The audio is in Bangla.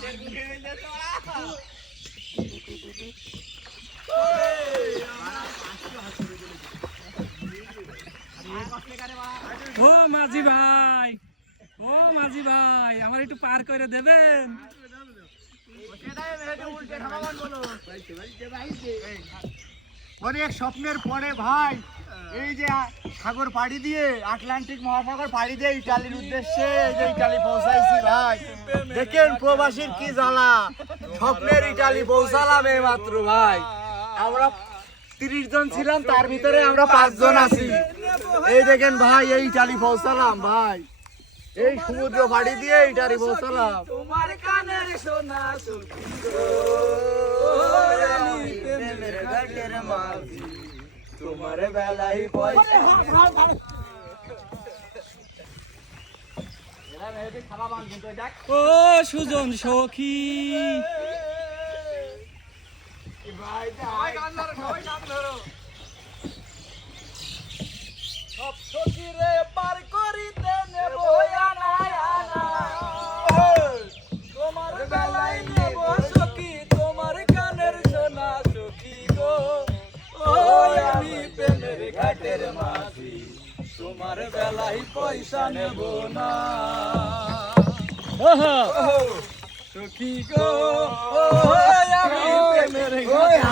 ও মাঝি ভাই, ও মাঝি ভাই, আমার একটু পার করে দেবেন? অনেক স্বপ্নের পরে ভাই এই যে সাগর পাড়ি দিয়ে আটলান্টিক মহাসাগর পাড়ি দিয়ে ইটালির উদ্দেশ্যে এই যে ইটালি পৌঁছাইছি ভাই। দেখেন প্রবাসীর কি জ্বালা, স্বপ্নের ইটালি পৌঁছালাম এই মাত্র ভাই। আমরা 30 জন ছিলাম, তার ভিতরে আমরা 5 জন আছি। এই দেখেন ভাই, এই ইটালি পৌঁছালাম ভাই, এই সমুদ্র পাড়ি দিয়ে ইটালি পৌঁছালাম। তোমার কানের সোনা সখী গো, প্রেমের ঘাটের মাঝি, তোমার বেলায় পয়সা। ও সুজন সখী, সব সখী রে পার করিতে নেব আনা আনা, তোমার বেলায় নেব সখী, তোমার কানের সোনা সখী গো। ও আমি প্রেমের ঘাটের মাঝি, তোমার বেলায় পয়সা নেব না সখী গো। ও আমি প্রেমের ঘাটের